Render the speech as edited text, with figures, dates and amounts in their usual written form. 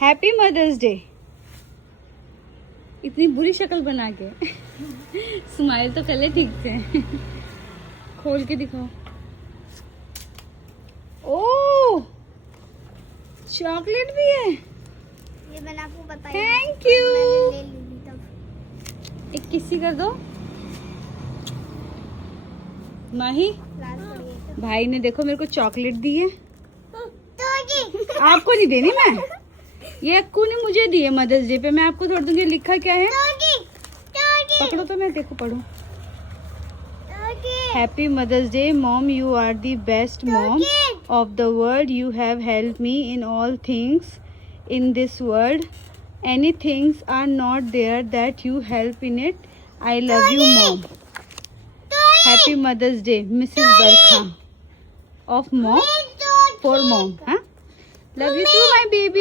Happy mother's day. इतनी बुरी शक्ल बना के स्माइल तो कर ले ठीक से। खोल के दिखाओ। ओह चॉकलेट भी है। ये मैंने आपको बताया। Thank you. मैंने ले ली थी तब। एक किसी कर दो। माही लाल पड़ी है तो। भाई ने देखो मेरे को चॉकलेट दी है। तो आपको नहीं देनी मैं, ये अक्कू ने मुझे दी है मदर्स डे पे। मैं आपको थोड़ा दूंगी। लिखा क्या है पकड़ो तो मैं देखो पढ़ूं। Happy mother's day mom, you are the best mom of the world. You have help me in all things in this world. Any things are not there that you help in it. I love you mom. Happy Mother's Day Mrs. Barkha of mom for mom. Huh? Love you too my baby.